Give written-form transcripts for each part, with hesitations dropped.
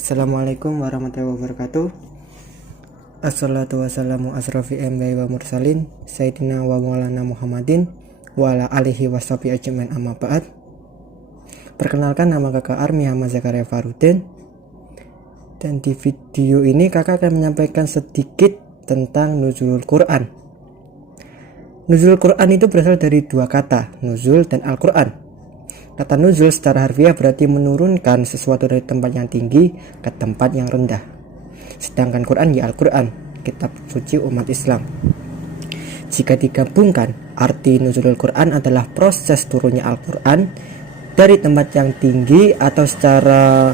Assalamualaikum warahmatullahi wabarakatuh. Assalatu wassalamu asrafi anbiya'i wa mursalin Sayyidina wa maulana Muhammadin wa ala alihi washabihi ajmain, amma ba'd. Perkenalkan, nama kakak Army Ahmad Zakaria Farudin. Dan di video ini kakak akan menyampaikan sedikit tentang nuzulul Quran. Nuzulul Quran itu berasal dari dua kata, nuzul dan Al-Quran. Kata nuzul secara harfiah berarti menurunkan sesuatu dari tempat yang tinggi ke tempat yang rendah. Sedangkan Quran ya Al-Quran, kitab suci umat Islam. Jika digabungkan, arti nuzulul Quran adalah proses turunnya Al-Quran dari tempat yang tinggi atau secara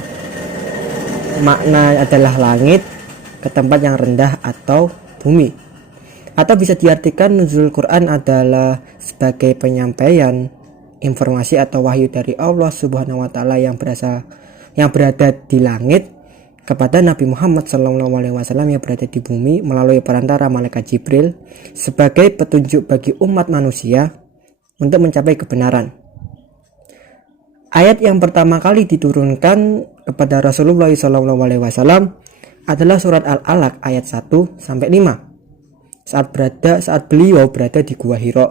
makna adalah langit ke tempat yang rendah atau bumi. Atau bisa diartikan nuzulul Quran adalah sebagai penyampaian informasi atau wahyu dari Allah Subhanahu wa taala yang berada di langit kepada Nabi Muhammad SAW yang berada di bumi melalui perantara malaikat Jibril sebagai petunjuk bagi umat manusia untuk mencapai kebenaran. Ayat yang pertama kali diturunkan kepada Rasulullah SAW adalah surat Al-Alaq ayat 1 sampai 5 saat beliau berada di Gua Hira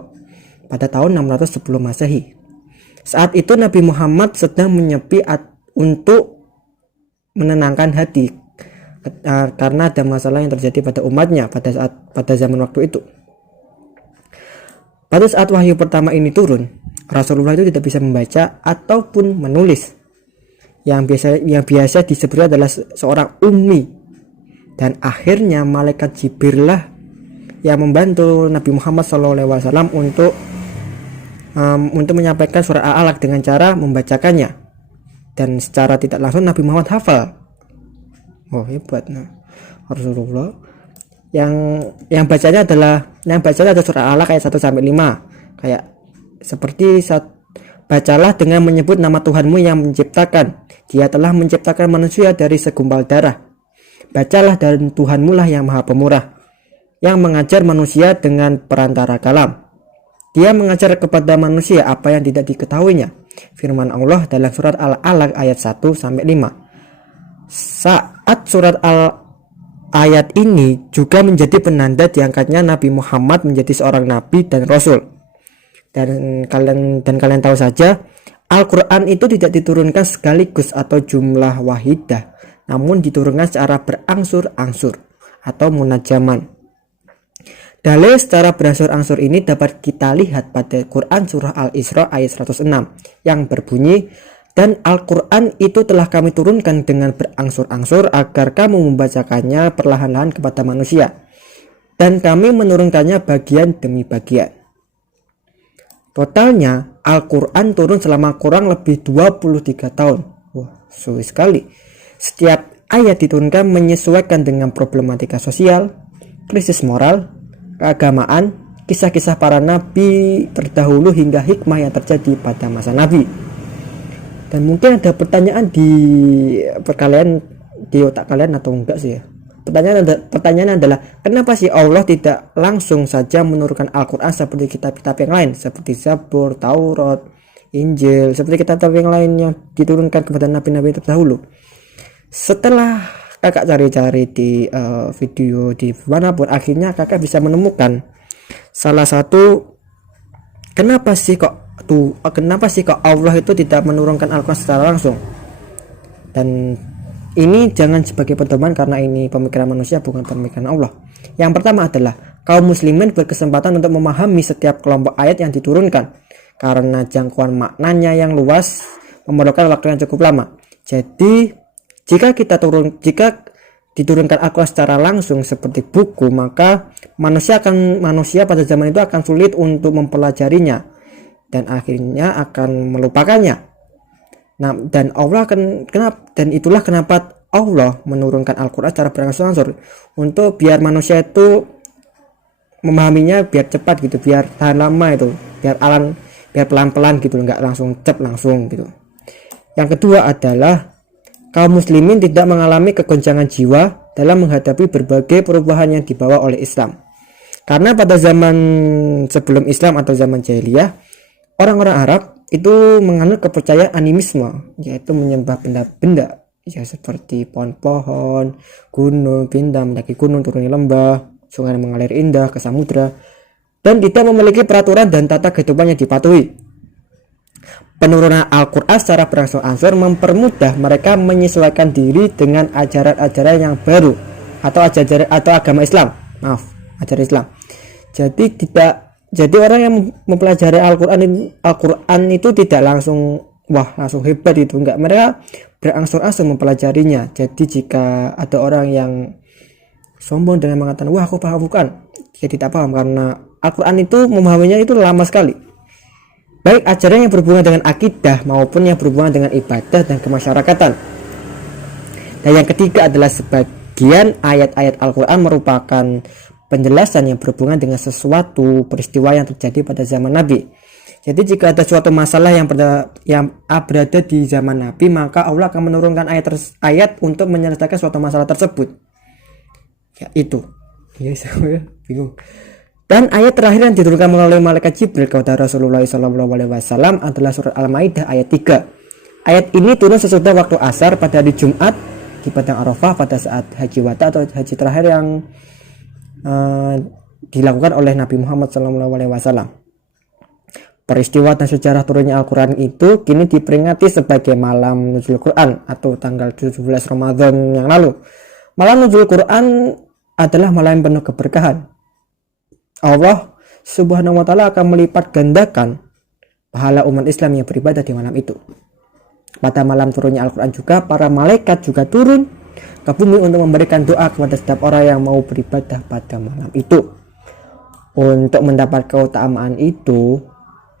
pada tahun 610 Masehi. Saat itu Nabi Muhammad sedang menyepi untuk menenangkan hati karena ada masalah yang terjadi pada umatnya pada zaman waktu itu. Pada saat wahyu pertama ini turun, Rasulullah itu tidak bisa membaca ataupun menulis. Yang biasa disebut adalah seorang ummi. Dan akhirnya malaikat Jibril lah yang membantu Nabi Muhammad SAW untuk menyampaikan surat Al-Alaq dengan cara membacakannya, dan secara tidak langsung Nabi Muhammad hafal. Oh, hebat. Rasulullah yang bacanya adalah surat Al-Alaq ayat 1 sampai 5. Kayak seperti bacalah dengan menyebut nama Tuhanmu yang menciptakan. Dia telah menciptakan manusia dari segumpal darah. Bacalah dan Tuhanmu lah yang Maha Pemurah, yang mengajar manusia dengan perantara kalam. Dia mengajar kepada manusia apa yang tidak diketahuinya. Firman Allah dalam surat Al-Alaq ayat 1 sampai 5. Saat surat ayat ini juga menjadi penanda diangkatnya Nabi Muhammad menjadi seorang nabi dan rasul. Dan kalian tahu saja, Al-Quran itu tidak diturunkan sekaligus atau jumlah wahidah, namun diturunkan secara berangsur-angsur atau munajaman. Dalil secara berangsur-angsur ini dapat kita lihat pada Quran surah Al-Isra ayat 106 yang berbunyi, dan Al-Quran itu telah kami turunkan dengan berangsur-angsur agar kamu membacakannya perlahan-lahan kepada manusia, dan kami menurunkannya bagian demi bagian. Totalnya Al-Quran turun selama kurang lebih 23 tahun. Wah, sulit sekali. Setiap ayat diturunkan menyesuaikan dengan problematika sosial, krisis moral, keagamaan, kisah-kisah para nabi terdahulu hingga hikmah yang terjadi pada masa nabi. Dan mungkin ada pertanyaan di otak kalian atau enggak sih ya. Pertanyaan adalah, kenapa sih Allah tidak langsung saja menurunkan Al-Quran seperti kitab-kitab yang lain, seperti Zabur, Taurat, Injil, seperti kitab-kitab yang lain yang diturunkan kepada nabi-nabi terdahulu? Setelah kakak cari-cari di video di manapun, akhirnya kakak bisa menemukan salah satu kenapa sih kok Allah itu tidak menurunkan Al-Quran secara langsung. Dan ini jangan sebagai pedoman karena ini pemikiran manusia, bukan pemikiran Allah. Yang pertama adalah kaum muslimin berkesempatan untuk memahami setiap kelompok ayat yang diturunkan karena jangkauan maknanya yang luas memerlukan waktu yang cukup lama. Jadi jika diturunkan Al-Quran secara langsung seperti buku, maka manusia pada zaman itu akan sulit untuk mempelajarinya dan akhirnya akan melupakannya. Nah, dan itulah kenapa Allah menurunkan Al-Quran secara berangsur-angsur, untuk biar manusia itu memahaminya biar cepat gitu, biar tahan lama itu, biar pelan-pelan gitu, nggak langsung gitu. Yang kedua adalah kaum muslimin tidak mengalami kegoncangan jiwa dalam menghadapi berbagai perubahan yang dibawa oleh Islam. Karena pada zaman sebelum Islam atau zaman jahiliyah, orang-orang Arab itu menganut kepercayaan animisme, yaitu menyembah benda-benda ya seperti pohon-pohon, gunung, bintang, mendaki gunung, turuni lembah, sungai mengalir indah ke samudra, dan tidak memiliki peraturan dan tata kehidupan yang dipatuhi. Penurunan Al-Quran secara berangsur-angsur mempermudah mereka menyesuaikan diri dengan ajaran-ajaran yang baru atau agama Islam. Ajaran Islam. Jadi orang yang mempelajari Al-Quran itu tidak langsung langsung hebat itu, enggak. Mereka berangsur-angsur mempelajarinya. Jadi jika ada orang yang sombong dengan mengatakan aku paham, bukan, dia tidak paham, karena Al-Quran itu memahaminya itu lama sekali. Baik ajaran yang berhubungan dengan akidah maupun yang berhubungan dengan ibadah dan kemasyarakatan. Dan yang ketiga adalah sebagian ayat-ayat Al-Quran merupakan penjelasan yang berhubungan dengan sesuatu peristiwa yang terjadi pada zaman Nabi. Jadi jika ada suatu masalah yang berada di zaman Nabi, maka Allah akan menurunkan ayat untuk menyelesaikan suatu masalah tersebut. Ya itu. Ya saya bingung. Dan ayat terakhir yang diturunkan melalui malaikat Jibril kepada Rasulullah SAW adalah surat Al-Maidah ayat 3. Ayat ini turun sesudah waktu asar pada hari Jumat di Padang Arafah pada saat haji wada atau haji terakhir yang dilakukan oleh Nabi Muhammad SAW. Peristiwa dan sejarah turunnya Al-Quran itu kini diperingati sebagai malam nuzul Quran atau tanggal 17 Ramadan yang lalu. Malam nuzul Quran adalah malam yang penuh keberkahan. Allah Subhanahu wa Ta'ala akan melipat gandakan pahala umat Islam yang beribadah di malam itu. Pada malam turunnya Al-Quran juga, para malaikat juga turun ke bumi untuk memberikan doa kepada setiap orang yang mau beribadah pada malam itu. Untuk mendapat keutamaan itu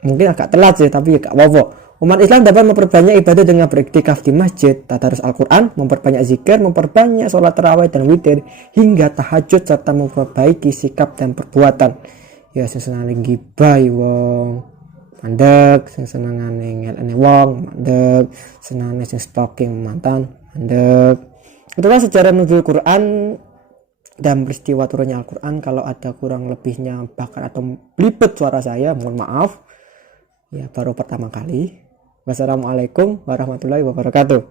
mungkin agak telat sih, tapi ya gak apa-apa. Umat Islam dapat memperbanyak ibadah dengan beriktikaf di masjid, tadarus Al-Quran, memperbanyak zikir, memperbanyak sholat tarawih dan witir, hingga tahajud, serta memperbaiki sikap dan perbuatan. Ya sing seneng gibah wong mandek, sing seneng ngelene wong mandek, seneng sing stalking mantan mandek. Itulah sejarah nuzul Quran dan peristiwa turunnya Al-Quran. Kalau ada kurang lebihnya bahkan atau belibet suara saya, mohon maaf. Ya baru pertama kali. Wassalamualaikum warahmatullahi wabarakatuh.